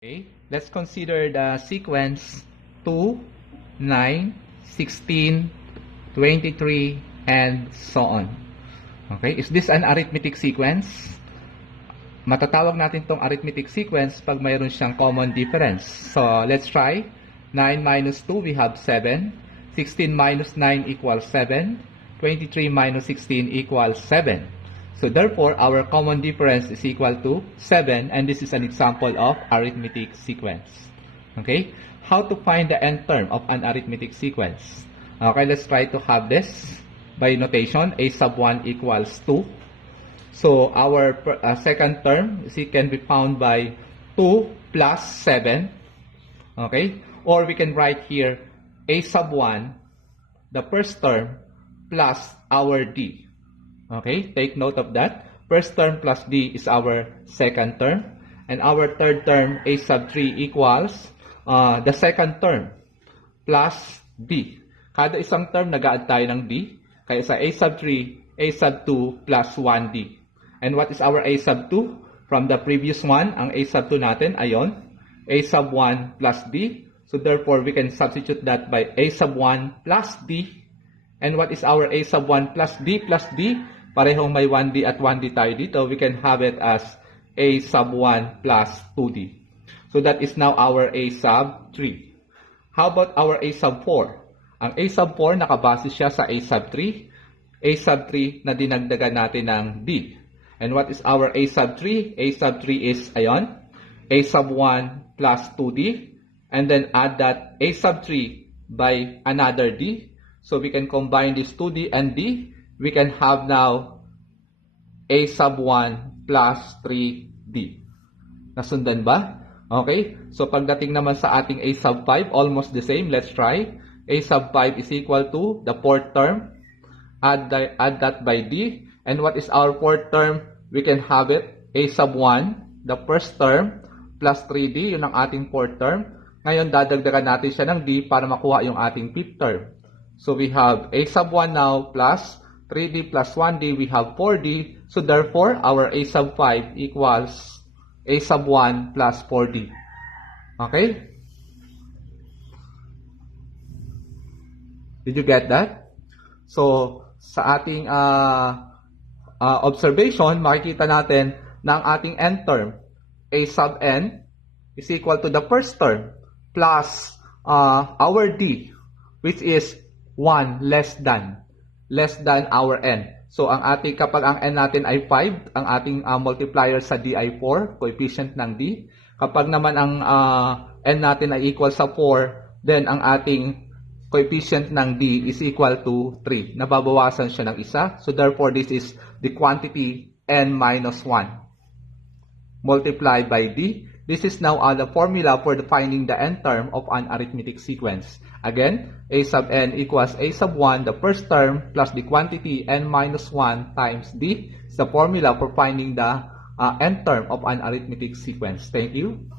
Okay, let's consider the sequence 2, 9, 16, 23, and so on. Okay, is this an arithmetic sequence? Matatawag natin tong arithmetic sequence pag mayroon siyang common difference. So, let's try. 9 minus 2, we have 7. 16 minus 9 equals 7. 23 minus 16 equals 7. So therefore, our common difference is equal to 7, and this is an example of arithmetic sequence. Okay? How to find the nth term of an arithmetic sequence? Okay, let's try to have this by notation. A sub 1 equals 2. So our second term can be found by 2 plus 7. Okay? Or we can write here A sub 1, the first term, plus our D. Okay, take note of that. First term plus D is our second term. And our third term, A sub 3 equals the second term plus D. Kada isang term, nag-add tayo ng D. Kaya sa A sub 3, A sub 2 plus 1D. And what is our A sub 2? From the previous one, ang A sub 2 natin, ayon, A sub 1 plus D. So therefore, we can substitute that by A sub 1 plus D. And what is our A sub 1 plus D plus D? Parehong may 1D at 1D tayo dito. We can have it as A sub 1 plus 2D. So that is now our A sub 3. How about our A sub 4? Ang A sub 4, nakabase siya sa A sub 3. A sub 3 na dinagdagan natin ng D. And what is our A sub 3? A sub 3 is, ayon, A sub 1 plus 2D. And then add that A sub 3 by another D. So we can combine this 2D and D. We can have now A sub 1 plus 3D. Nasundan ba? Okay. So pagdating naman sa ating A sub 5, almost the same. Let's try. A sub 5 is equal to the fourth term. Add that by D. And what is our fourth term? We can have it A sub 1, the first term, plus 3D. Yun ang ating fourth term. Ngayon, dadagdagan natin siya ng D para makuha yung ating fifth term. So we have A sub 1 now plus 3D plus 1D, we have 4D. So therefore, our A sub 5 equals A sub 1 plus 4D. Okay? Did you get that? So, sa ating observation, makikita natin na ang ating nth term, A sub n, is equal to the first term plus our D, which is 1 less than our n. So, ang ating, kapag ang n natin ay 5, ang ating multiplier sa d ay 4, coefficient ng d. Kapag naman ang n natin ay equal sa 4, then ang ating coefficient ng d is equal to 3. Nababawasan siya ng isa. So, therefore, this is the quantity n minus 1 multiplied by d. This is now the formula for finding the nth term of an arithmetic sequence. Again, A sub n equals A sub 1, the first term, plus the quantity n minus 1 times d is the formula for finding the nth term of an arithmetic sequence. Thank you.